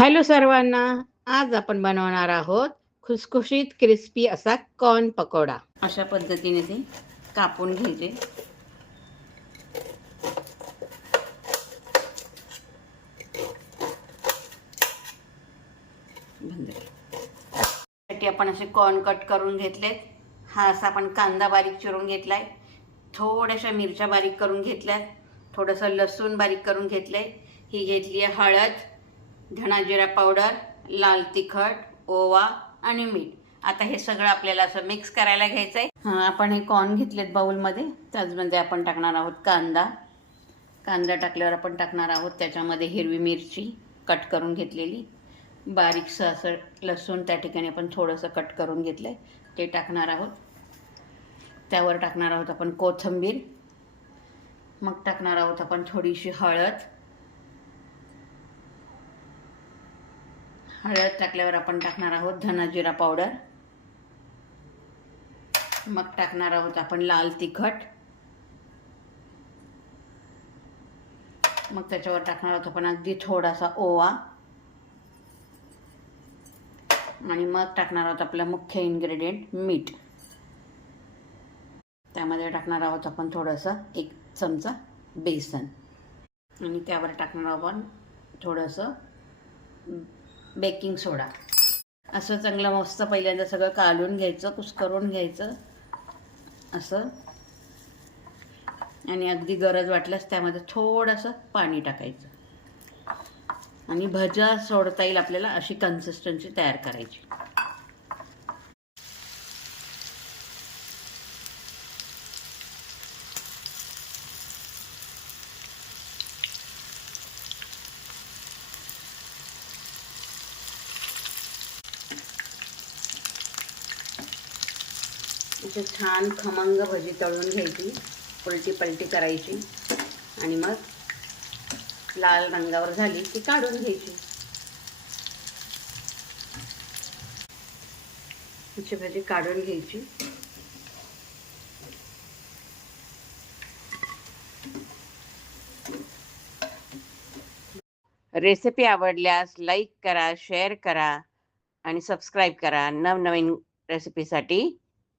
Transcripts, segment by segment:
Hello सर्वांना. आज आपण बनवणार आहोत खुसखुशीत क्रिस्पी असा कॉर्न पकोडा. अशा पद्धतीने ते कापून घ्यायचे. साठी आपण असे कॉर्न कट करून घेतलेत. हा असा आपण कांदा बारीक चिरून घेतलाय. थोड्याशा मिरच्या बारीक करून घेतल्यात. थोडंसं लसूण बारीक करून घेतलंय. ही घेतली आहे हळद, धना जिरा पावडर, लाल तिखट, ओवा आणि मीठ. आता हे सगळं आपल्याला असं मिक्स करायला घ्यायचं आहे. आपण हे कॉर्न घेतलेत बाउलमध्ये. त्याचमध्ये आपण टाकणार आहोत कांदा. कांदा टाकल्यावर आपण टाकणार आहोत त्याच्यामध्ये हिरवी मिरची कट करून घेतलेली, बारीकसं असं लसूण त्या ठिकाणी आपण थोडंसं कट करून घेतलं आहे ते टाकणार आहोत. त्यावर टाकणार आहोत आपण कोथिंबीर. मग टाकणार आहोत आपण थोडीशी हळद. हळद टाकल्यावर आपण टाकणार आहोत धना जिरा पावडर. मग टाकणार आहोत आपण लाल तिखट. मग त्याच्यावर टाकणार आहोत आपण अगदी थोडासा ओवा. आणि मग टाकणार आहोत आपलं मुख्य इन्ग्रेडियंट मीठ. त्यामध्ये टाकणार आहोत आपण थोडंसं 1 चमचा बेसन. आणि त्यावर टाकणार आहोत आपण थोडंसं बेकिंग सोडा. असं चांगलं मस्त पहिल्यांदा सगळं कालून घ्यायचं, कुस्करून घ्यायचं असं. आणि अगदी गरज वाटल्यास त्यामध्ये थोडंसं पाणी टाकायचं. आणि भजा सोडता येईल आपल्याला अशी कन्सिस्टन्सी तयार करायची. अशी छान खमंग भजी तळून घ्यायची, उलटी पलटी करायची आणि मग लाल रंगावर झाली की काढून घ्यायची. अशी भजी काढून घ्यायची. रेसिपी आवडल्यास लाईक करा, शेअर करा आणि सबस्क्राईब करा. नवनवीन रेसिपीसाठी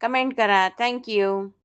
कमेंट करा. थँक्यू.